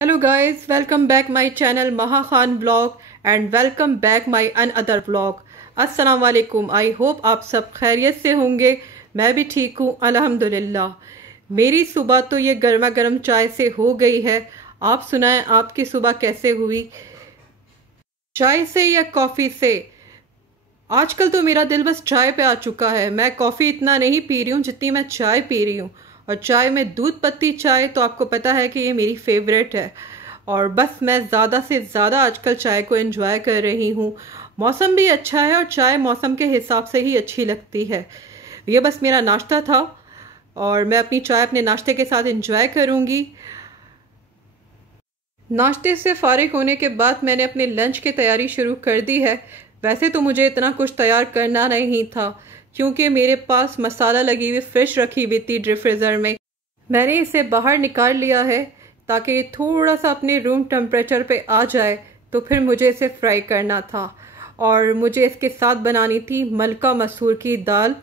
Hello guys, welcome back my channel Maha Khan Vlog and welcome back my another vlog. अस्सलाम वालेकुम। I hope आप सब खैरियत से होंगे। मैं भी ठीक हूँ अल्हम्दुलिल्लाह। मेरी सुबह तो ये गर्मा गर्म चाय से हो गई है। आप सुनाएं आपकी सुबह कैसे हुई, चाय से या कॉफ़ी से? आजकल तो मेरा दिल बस चाय पे आ चुका है। मैं कॉफ़ी इतना नहीं पी रही हूँ जितनी मैं चाय पी रही हूँ। और चाय में दूध पत्ती चाय तो आपको पता है कि ये मेरी फेवरेट है। और बस मैं ज़्यादा से ज़्यादा आजकल चाय को एंजॉय कर रही हूँ। मौसम भी अच्छा है और चाय मौसम के हिसाब से ही अच्छी लगती है। ये बस मेरा नाश्ता था और मैं अपनी चाय अपने नाश्ते के साथ एंजॉय करूँगी। नाश्ते से फारिग होने के बाद मैंने अपने लंच की तैयारी शुरू कर दी है। वैसे तो मुझे इतना कुछ तैयार करना नहीं था क्योंकि मेरे पास मसाला लगी हुई फ़िश रखी हुई थी डीप फ्रीज़र में। मैंने इसे बाहर निकाल लिया है ताकि ये थोड़ा सा अपने रूम टेम्परेचर पे आ जाए, तो फिर मुझे इसे फ्राई करना था। और मुझे इसके साथ बनानी थी मलका मसूर की दाल।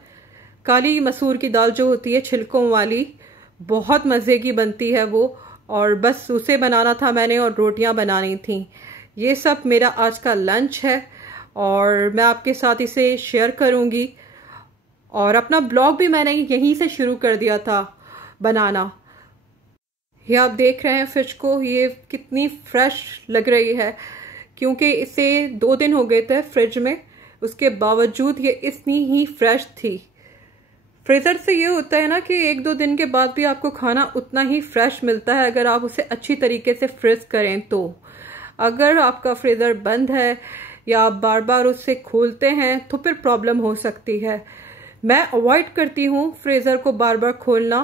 काली मसूर की दाल जो होती है छिलकों वाली, बहुत मज़े की बनती है वो। और बस उसे बनाना था मैंने और रोटियां बनानी थी। ये सब मेरा आज का लंच है और मैं आपके साथ इसे शेयर करूंगी। और अपना ब्लॉग भी मैंने यहीं से शुरू कर दिया था बनाना। ये आप देख रहे हैं फिश को, ये कितनी फ्रेश लग रही है क्योंकि इसे 2 दिन हो गए थे फ्रिज में, उसके बावजूद ये इतनी ही फ्रेश थी। फ्रीज़र से ये होता है ना कि 1-2 दिन के बाद भी आपको खाना उतना ही फ्रेश मिलता है अगर आप उसे अच्छी तरीके से फ्रीज करें तो। अगर आपका फ्रीज़र बंद है या आप बार बार उसे खोलते हैं तो फिर प्रॉब्लम हो सकती है। मैं अवॉइड करती हूँ फ्रीज़र को बार बार खोलना।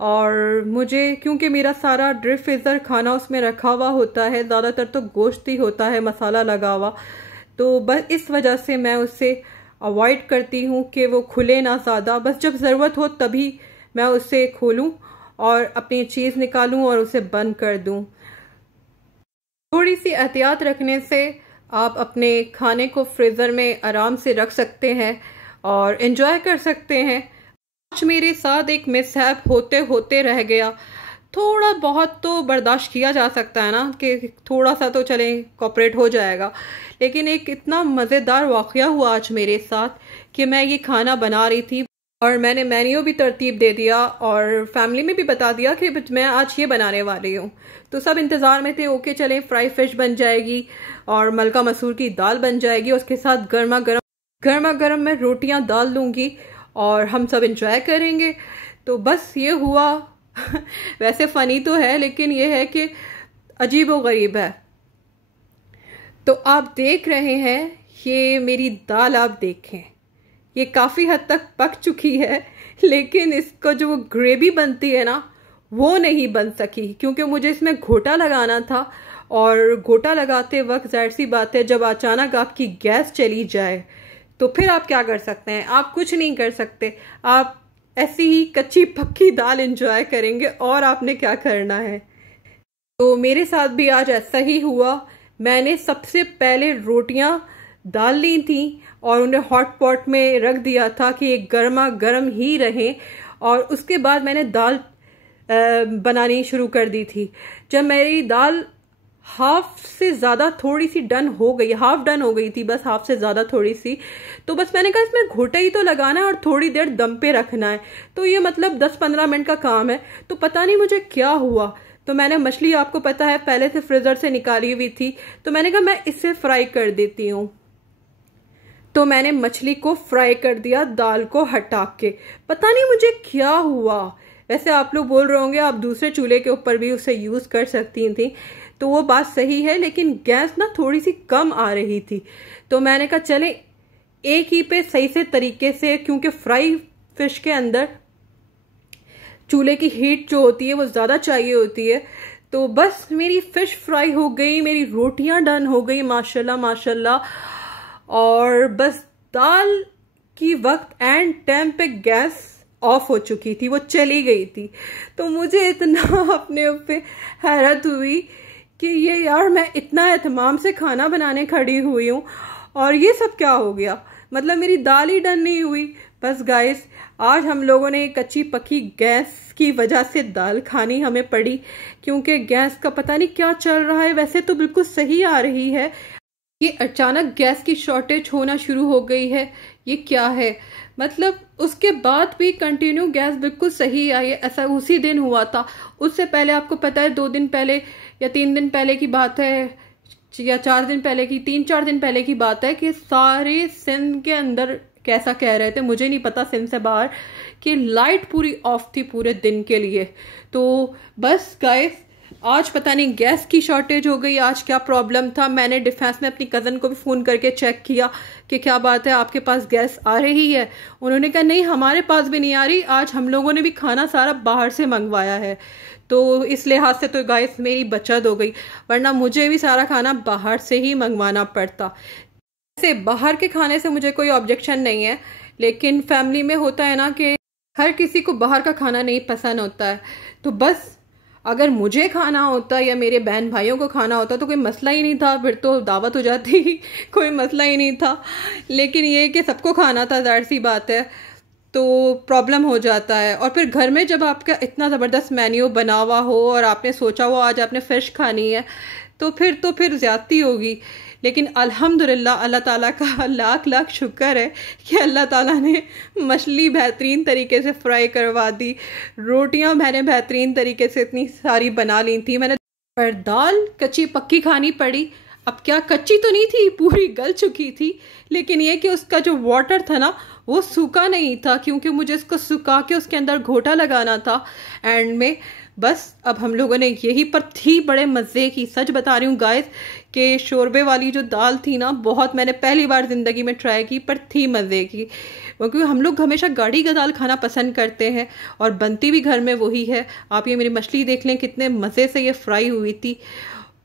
और मुझे क्योंकि मेरा सारा डीप फ्रीज़र खाना उसमें रखा हुआ होता है, ज़्यादातर तो गोश्त ही होता है मसाला लगा हुआ, तो बस इस वजह से मैं उसे अवॉइड करती हूँ कि वो खुले ना ज़्यादा। बस जब ज़रूरत हो तभी मैं उसे खोलूँ और अपनी चीज़ निकालूँ और उसे बंद कर दूँ। थोड़ी सी एहतियात रखने से आप अपने खाने को फ्रीज़र में आराम से रख सकते हैं और एंजॉय कर सकते हैं। आज मेरे साथ एक मिसहैप होते होते रह गया। थोड़ा बहुत तो बर्दाश्त किया जा सकता है ना कि थोड़ा सा तो चले कॉपरेट हो जाएगा, लेकिन एक इतना मज़ेदार वाक़या हुआ आज मेरे साथ कि मैं ये खाना बना रही थी और मैंने मेन्यू भी तरतीब दे दिया और फैमिली में भी बता दिया कि मैं आज ये बनाने वाली हूँ। तो सब इंतज़ार में थे, ओके चलें फ्राई फिश बन जाएगी और मलका मसूर की दाल बन जाएगी, उसके साथ गर्मा गर्म मैं रोटियाँ डाल दूँगी और हम सब इंजॉय करेंगे। तो बस ये हुआ। वैसे फ़नी तो है लेकिन ये है कि अजीब व गरीब है। तो आप देख रहे हैं ये मेरी दाल, आप देखें ये काफ़ी हद तक पक चुकी है, लेकिन इसको जो वो ग्रेवी बनती है ना वो नहीं बन सकी क्योंकि मुझे इसमें घोटा लगाना था। और घोटा लगाते वक्त जाहिर सी बात है जब अचानक आपकी गैस चली जाए तो फिर आप क्या कर सकते हैं? आप कुछ नहीं कर सकते। आप ऐसी ही कच्ची पक्की दाल एंजॉय करेंगे और आपने क्या करना है। तो मेरे साथ भी आज ऐसा ही हुआ। मैंने सबसे पहले रोटियां डाल ली थी और उन्हें हॉट पॉट में रख दिया था कि ये गर्मा गर्म ही रहें। और उसके बाद मैंने दाल बनानी शुरू कर दी थी। जब मेरी दाल हाफ से ज़्यादा थोड़ी सी डन हो गई, हाफ डन हो गई थी, बस हाफ से ज़्यादा थोड़ी सी, तो बस मैंने कहा इसमें घोटा ही तो लगाना है और थोड़ी देर दम पे रखना है, तो ये मतलब 10-15 मिनट का काम है। तो पता नहीं मुझे क्या हुआ, तो मैंने मछली आपको पता है पहले से फ्रीज़र से निकाली हुई थी, तो मैंने कहा मैं इसे फ्राई कर देती हूँ। तो मैंने मछली को फ्राई कर दिया दाल को हटा के। पता नहीं मुझे क्या हुआ। वैसे आप लोग बोल रहे होंगे आप दूसरे चूल्हे के ऊपर भी उसे यूज़ कर सकती थी, तो वो बात सही है, लेकिन गैस ना थोड़ी सी कम आ रही थी। तो मैंने कहा चले एक ही पे सही से तरीके से, क्योंकि फ्राई फिश के अंदर चूल्हे की हीट जो होती है वो ज़्यादा चाहिए होती है। तो बस मेरी फ़िश फ्राई हो गई, मेरी रोटियां डन हो गई माशाल्लाह माशाल्लाह। और बस दाल की वक्त एंड टाइम पे गैस ऑफ हो चुकी थी, वो चली गई थी। तो मुझे इतना अपने ऊपर हैरत हुई कि ये यार मैं इतना एहतमाम से खाना बनाने खड़ी हुई हूँ और ये सब क्या हो गया, मतलब मेरी दाल ही डन नहीं हुई। बस गाइस आज हम लोगों ने कच्ची पक्की गैस की वजह से दाल खानी हमें पड़ी, क्योंकि गैस का पता नहीं क्या चल रहा है। वैसे तो बिल्कुल सही आ रही है, ये अचानक गैस की शॉर्टेज होना शुरू हो गई है। ये क्या है, मतलब उसके बाद भी कंटिन्यू गैस बिल्कुल सही आई है। ऐसा उसी दिन हुआ था, उससे पहले आपको पता है 2 दिन पहले या 3 दिन पहले की बात है, या 4 दिन पहले की, 3-4 दिन पहले की बात है कि सारे सिंध के अंदर कैसा कह रहे थे, मुझे नहीं पता सिंध से बाहर, कि लाइट पूरी ऑफ थी पूरे दिन के लिए। तो बस गाइस, आज पता नहीं गैस की शॉर्टेज हो गई, आज क्या प्रॉब्लम था। मैंने डिफेंस में अपनी कज़न को भी फ़ोन करके चेक किया कि क्या बात है, आपके पास गैस आ रही है। उन्होंने कहा नहीं, हमारे पास भी नहीं आ रही, आज हम लोगों ने भी खाना सारा बाहर से मंगवाया है। तो इस लिहाज से तो गाइस मेरी बचत हो गई, वरना मुझे भी सारा खाना बाहर से ही मंगवाना पड़ता। वैसे बाहर के खाने से मुझे कोई ऑब्जेक्शन नहीं है, लेकिन फैमिली में होता है ना कि हर किसी को बाहर का खाना नहीं पसंद होता है। तो बस अगर मुझे खाना होता या मेरे बहन भाइयों को खाना होता तो कोई मसला ही नहीं था, फिर तो दावत हो जाती कोई मसला ही नहीं था। लेकिन ये कि सबको खाना था, ज़ाहिर सी बात है, तो प्रॉब्लम हो जाता है। और फिर घर में जब आपका इतना ज़बरदस्त मेन्यू बना हुआ हो और आपने सोचा हो आज आपने फ़िश खानी है, तो फिर ज़्यादती होगी। लेकिन अल्हम्दुलिल्लाह, अल्लाह ताला का लाख लाख शुक्र है कि अल्लाह ताला ने मछली बेहतरीन तरीके से फ्राई करवा दी, रोटियां मैंने बेहतरीन तरीके से इतनी सारी बना ली थी मैंने, पर दाल कच्ची पक्की खानी पड़ी। अब क्या, कच्ची तो नहीं थी, पूरी गल चुकी थी, लेकिन ये कि उसका जो वाटर था ना वो सूखा नहीं था, क्योंकि मुझे इसको सुखा के उसके अंदर घोटा लगाना था एंड में। बस अब हम लोगों ने यही, पर थी बड़े मज़े की, सच बता रही हूँ गाइस, कि शोरबे वाली जो दाल थी ना, बहुत मैंने पहली बार ज़िंदगी में ट्राई की, पर थी मज़े की। क्योंकि हम लोग हमेशा गाढ़ी का दाल खाना पसंद करते हैं और बनती भी घर में वही है। आप ये मेरी मछली देख लें, कितने मज़े से ये फ्राई हुई थी,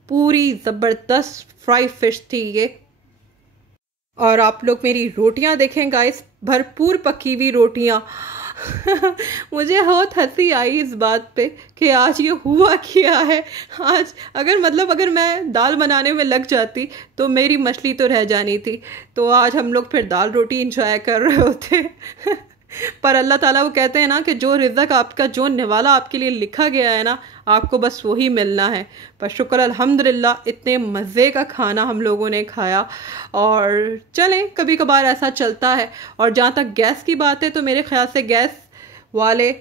पूरी ज़बरदस्त फ्राई फिश थी ये। और आप लोग मेरी रोटियां देखें गाइस, भरपूर पकी हुई रोटियां मुझे बहुत हंसी आई इस बात पे कि आज ये हुआ क्या है। आज अगर मैं दाल बनाने में लग जाती तो मेरी मछली तो रह जानी थी। तो आज हम लोग फिर दाल रोटी इंजॉय कर रहे होते पर अल्लाह ताला, वो कहते हैं ना कि जो रिज़्क आपका, जो निवाला आपके लिए लिखा गया है ना, आपको बस वही मिलना है। पर शुक्र अल्हम्दुलिल्लाह, इतने मज़े का खाना हम लोगों ने खाया। और चलें, कभी कभार ऐसा चलता है। और जहाँ तक गैस की बात है, तो मेरे ख्याल से गैस वाले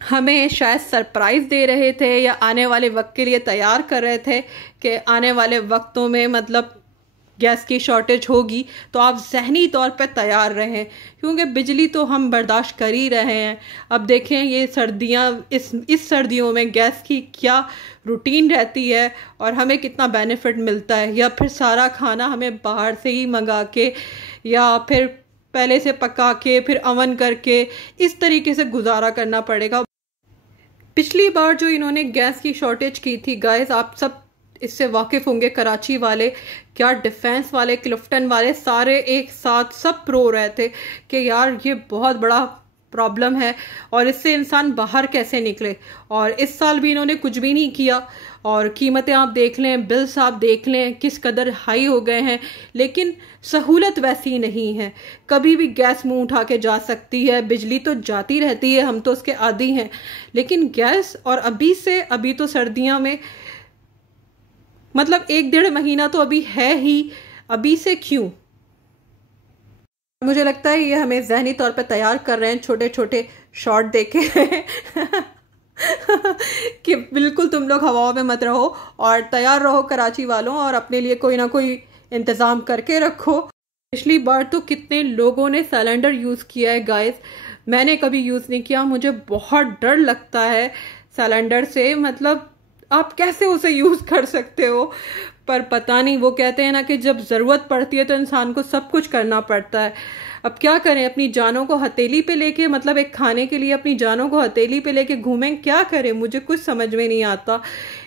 हमें शायद सरप्राइज़ दे रहे थे या आने वाले वक्त के लिए तैयार कर रहे थे कि आने वाले वक्तों में मतलब गैस की शॉर्टेज होगी, तो आप ज़हनी तौर पर तैयार रहें, क्योंकि बिजली तो हम बर्दाश्त कर ही रहे हैं। अब देखें ये सर्दियाँ, इस सर्दियों में गैस की क्या रूटीन रहती है और हमें कितना बेनिफिट मिलता है। या फिर सारा खाना हमें बाहर से ही मंगा के या फिर पहले से पका के फिर अवन करके इस तरीके से गुजारा करना पड़ेगा। पिछली बार जो इन्होंने गैस की शॉर्टेज की थी गाइस, आप सब इससे वाकिफ़ होंगे, कराची वाले, क्या डिफेंस वाले, क्लिफ्टन वाले, सारे एक साथ सब प्रो रहे थे कि यार ये बहुत बड़ा प्रॉब्लम है और इससे इंसान बाहर कैसे निकले। और इस साल भी इन्होंने कुछ भी नहीं किया और कीमतें आप देख लें, बिल्स आप देख लें किस कदर हाई हो गए हैं। लेकिन सहूलत वैसी नहीं है, कभी भी गैस मुंह उठा के जा सकती है, बिजली तो जाती रहती है, हम तो उसके आदी हैं। लेकिन गैस, और अभी तो सर्दियों में मतलब 1-1.5 महीना तो अभी है ही, अभी से क्यों। मुझे लगता है ये हमें ज़हनी तौर पर तैयार कर रहे हैं, छोटे छोटे शॉट देके कि बिल्कुल तुम लोग हवाओं में मत रहो और तैयार रहो कराची वालों, और अपने लिए कोई ना कोई इंतज़ाम करके रखो। पिछली बार तो कितने लोगों ने सिलेंडर यूज़ किया है गाइस, मैंने कभी यूज़ नहीं किया। मुझे बहुत डर लगता है सिलेंडर से, मतलब आप कैसे उसे यूज़ कर सकते हो। पर पता नहीं, वो कहते हैं ना कि जब ज़रूरत पड़ती है तो इंसान को सब कुछ करना पड़ता है। अब क्या करें, अपनी जानों को हथेली पे लेके, मतलब एक खाने के लिए अपनी जानों को हथेली पे लेके घूमें, क्या करें, मुझे कुछ समझ में नहीं आता।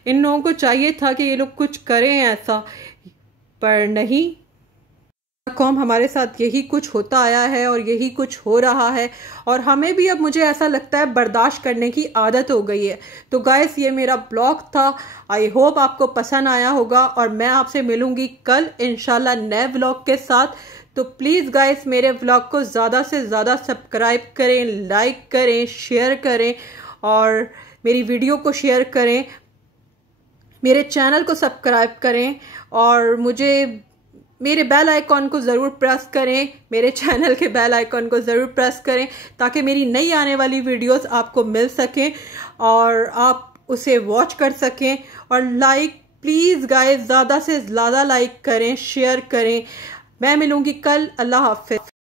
इन लोगों को चाहिए था कि ये लोग कुछ करें ऐसा, पर नहीं। कौम हमारे साथ यही कुछ होता आया है और यही कुछ हो रहा है, और हमें भी अब मुझे ऐसा लगता है बर्दाश्त करने की आदत हो गई है। तो गाइस, ये मेरा ब्लॉग था, आई होप आपको पसंद आया होगा और मैं आपसे मिलूंगी कल इंशाल्लाह नए ब्लॉग के साथ। तो प्लीज़ गाइस मेरे व्लॉग को ज़्यादा से ज़्यादा सब्सक्राइब करें, लाइक करें, शेयर करें और मेरी वीडियो को शेयर करें, मेरे चैनल को सब्सक्राइब करें और मेरे बेल आइकॉन को ज़रूर प्रेस करें, मेरे चैनल के बेल आइकॉन को ज़रूर प्रेस करें ताकि मेरी नई आने वाली वीडियोस आपको मिल सकें और आप उसे वॉच कर सकें। और लाइक प्लीज़ गाइस ज़्यादा से ज़्यादा लाइक करें, शेयर करें। मैं मिलूँगी कल। अल्लाह हाफ़िज़।